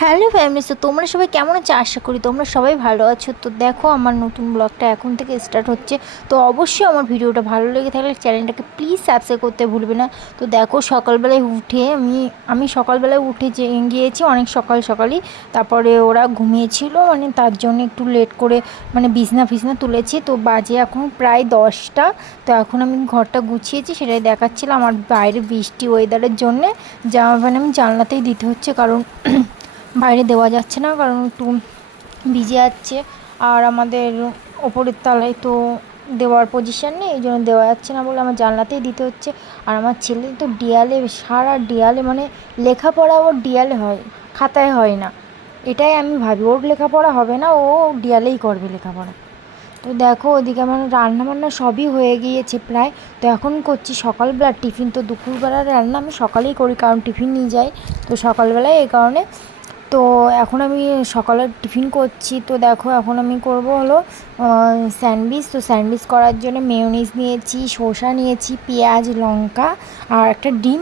Hello family, তো তোমরা সবাই কেমন আছো? আশা করি তোমরা সবাই ভালো আছো। তো দেখো, আমার নতুন ব্লগটা এখন থেকে স্টার্ট হচ্ছে। তো অবশ্যই আমার ভিডিওটা ভালো লেগে থাকলে চ্যানেলটাকে প্লিজ সাবস্ক্রাইব করতে ভুলবে না। তো দেখো, সকালবেলায় উঠে আমি সকালবেলায় উঠে গিয়েছি অনেক সকালই। তারপরে ওরা ঘুমিয়েছিল, মানে তার জন্য একটু লেট করে মানে বিছনা তুলেছি। তো বাজে এখন প্রায় 10টা। তো এখন আমি ঘরটা গুছিয়েছি, সেটাই দেখাচ্ছিলাম। আমার বাইরে বৃষ্টি ওয়েদারের জন্যে জামা প্যান্ট আমি জানলাতেই দিতে হচ্ছে, কারণ বাইরে দেওয়া যাচ্ছে না, কারণ একটু ভিজে যাচ্ছে। আর আমাদের ওপরের তলায় তো দেওয়ার পজিশান নেই, এই জন্য দেওয়া যাচ্ছে না বলে আমার জানলাতেই দিতে হচ্ছে। আর আমার ছেলে তো দেয়ালে, সারা দেয়ালে, মানে লেখাপড়া ওর দেয়ালে হয়, খাতায় হয় না। এটাই আমি ভাবি, ওর লেখাপড়া হবে না, ও দেয়ালেই করবে লেখাপড়া। তো দেখো, ওদিকে আমার রান্নাবান্না সবই হয়ে গিয়েছে প্রায়। তো এখন করছি সকালবেলা টিফিন। তো দুপুরবেলার রান্না আমি সকালেই করি, কারণ টিফিন নিয়ে যাই তো সকালবেলায়, এই কারণে। তো এখন আমি সকালের টিফিন করছি। তো দেখো, এখন আমি করব হলো স্যান্ডউইচ। তো স্যান্ডউইচ করার জন্য মেয়োনিজ নিয়েছি, শসা নিয়েছি, পেঁয়াজ, লঙ্কা আর একটা ডিম।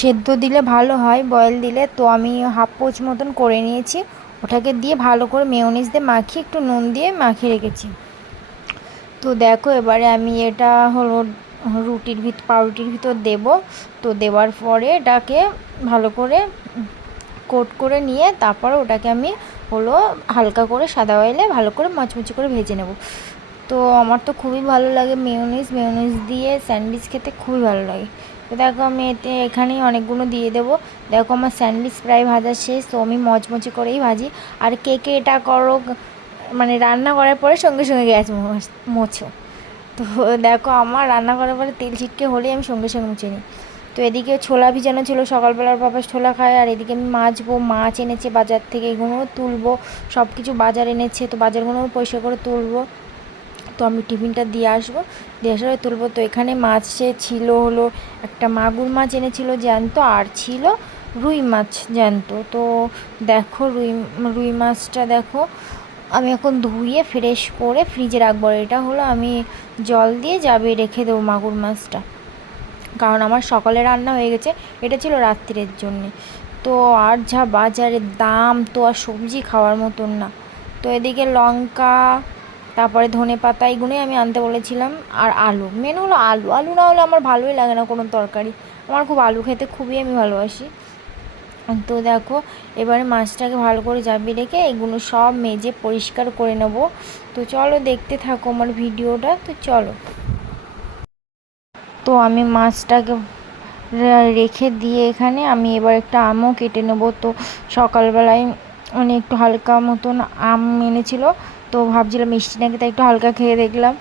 সেদ্ধ দিলে ভালো হয়, বয়েল দিলে। তো আমি হাফ পোচ মতন করে নিয়েছি, ওটাকে দিয়ে ভালো করে মেয়োনিজ দিয়ে মাখিয়ে একটু নুন দিয়ে মাখিয়ে রেখেছি। তো দেখো, এবারে আমি এটা হলো পাউরুটির ভিতর দেব। তো দেওয়ার পরে এটাকে ভালো করে কোট করে নিয়ে তারপর ওটাকে আমি হলো হালকা করে সাদা অয়েলে ভালো করে মচমচে করে ভেজে নেব। তো আমার তো খুবই ভালো লাগে মেয়োনিজ দিয়ে স্যান্ডউইচ খেতে খুবই ভালো লাগে। তো দেখো, আমি এখানেই অনেকগুলো দিয়ে দেবো। দেখো, আমার স্যান্ডউইচ প্রায় ভাজা শেষ। তো আমি মচমচে করেই ভাজি। আর কে কে এটা করো, মানে রান্না করার পরে সঙ্গে সঙ্গে গ্যাস মোছো? তো দেখো, আমার রান্না করার পরে তেল ছিটকে হলেই আমি সঙ্গে সঙ্গে মুছে নিই। তো এদিকে ছোলা ভিজানো ছিল, সকালবেলার বাবা ছোলা খায়। আর এদিকে আমি মাজবো, মাছ এনেছে বাজার থেকে, এগুলোও তুলবো। সব কিছু বাজার এনেছে, তো বাজারগুলোও পরিষ্কার করে তুলবো। তো আমি টিফিনটা দিয়ে আসবো, দিয়ে আসার পরে তুলবো। তো এখানে মাছে ছিল হলো একটা মাগুর মাছ এনেছিল জ্যান্ত, আর ছিল রুই মাছ জ্যান্ত। তো দেখো, রুই মাছটা দেখো আমি এখন ধুয়ে ফ্রেশ করে ফ্রিজে রাখবো। এটা হলো আমি জল দিয়ে যাবে রেখে দেবো মাগুর মাছটা, কারণ আমার সকালে রান্না হয়ে গেছে, এটা ছিল রাত্রিরের জন্যে। তো আর যা বাজারের দাম, তো আর সবজি খাওয়ার মতন না। তো এদিকে লঙ্কা, তারপরে ধনেপাতা, এগুলোই আমি আনতে বলেছিলাম। আর আলু, মেন হলো আলু। আলু না হলে আমার ভালোই লাগে না কোনো তরকারি। আমার খুব আলু খেতে খুবই আমি ভালোবাসি। তো দেখো, এবারে মাছটাকে ভালো করে চাপিয়ে রেখে এগুলো সব মেজে পরিষ্কার করে নেব। তো চলো, দেখতে থাকো আমার ভিডিওটা। তো চলো, তো আমি মাছটাকে রেখে দিয়ে এখানে আমি এবার একটা আমও কেটে নেব। তো সকালবেলায় মানে একটু হালকা মতন আম এনেছিল, তো ভাবছিলাম মিষ্টি নাকি, তাই একটু হালকা খেয়ে দেখলাম।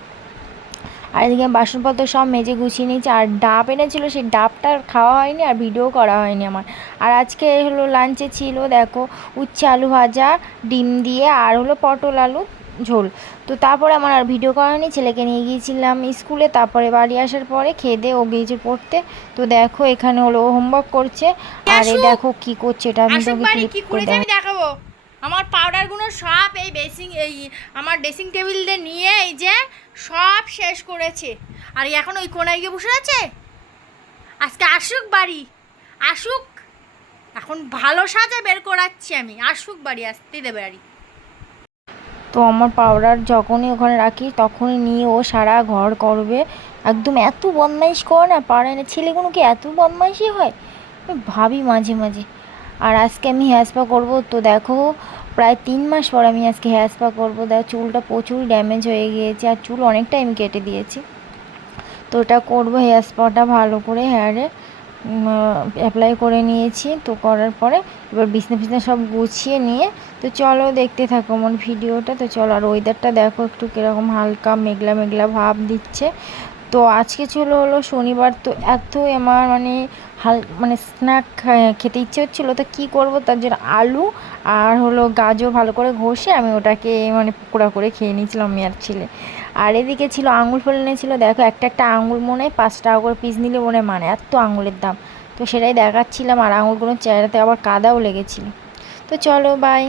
আর এদিকে বাসনপত্র সব মেজে গুছিয়ে নিয়েছি। আর ডাব এনেছিল, সেই ডাবটা খাওয়া হয়নি আর ভিডিও করা হয়নি আমার। আর আজকে হলো লাঞ্চে ছিল দেখো উচ্ছে আলু ভাজা, ডিম দিয়ে, আর হলো পটল আলু ঝোল। তো তারপরে আমার আর ভিডিও করা হয়নি, ছেলেকে নিয়ে গিয়েছিলাম স্কুলে। তারপরে বাড়ি আসার পরে খেয়ে দিয়ে ও গিয়েছে পড়তে। তো দেখো, এখানে হলো হোমওয়ার্ক করছে। আর এই আসুক দেখো কি করছে, এটা আমি আসুক তোকে বাড়ি ক্লিক কি করে করেছে দেখ। আমি দেখাবো। আমার পাউডারগুলো সব এই আমার ড্রেসিং টেবিলে নিয়ে এই যে সব শেষ করেছে। আর এখন ওই কোনায় গিয়ে বসে আছে। আজকে আসুক বাড়ি, আসুক। এখন ভালো সাজা বের করাচ্ছি আমি, আসুক বাড়ি, আসতে দেবে বাড়ি। তো আমার পাউডার যখনই ওখানে রাখি তখনই নিয়ে ও সারা ঘর করবে। একদম এত বদমাইশ করে না, পাড়ায় না ছেলেগুলো কি এত বদমাইশই হয়, আমি ভাবি মাঝে মাঝে। আর আজকে আমি হেয়ার স্পা করবো। তো দেখো, প্রায় 3 মাস পর আমি আজকে হেয়ার স্পা করবো। দেখো, চুলটা প্রচুর ড্যামেজ হয়ে গিয়েছে, আর চুল অনেকটাই আমি কেটে দিয়েছি। তো ওটা করবো, হেয়ার স্পাটা ভালো করে হেয়ারে অ্যাপ্লাই করে নিয়েছি। তো করার পরে এবার বিছনা সব গুছিয়ে নিয়ে, তো চলো দেখতে থাকো আমার ভিডিওটা। তো চলো, আর ওয়েদারটা দেখো একটু কীরকম হালকা মেঘলা মেঘলা ভাব দিচ্ছে। তো আজকে ছিল হলো শনিবার। তো এতই আমার মানে স্ন্যাক খেতে ইচ্ছে হচ্ছিলো। তো কী করবো, তার জন্য আলু আর হলো গাজর ভালো করে ঘষে আমি ওটাকে মানে পকোড়া করে খেয়ে নিয়েছিলাম আমি আর ছেলে। আর এদিকে ছিল আঙুর ফল এনেছিল। দেখো, একটা একটা আঙুর মনে হয় 5 টাকা করে পিস নিলে মনে হয়, মানে এত আঙুরের দাম। তো সেটাই দেখাচ্ছিলাম, আর আঙুরগুলো চেহারাতে আবার কাদাও লেগেছিল। তো চলো, বাই।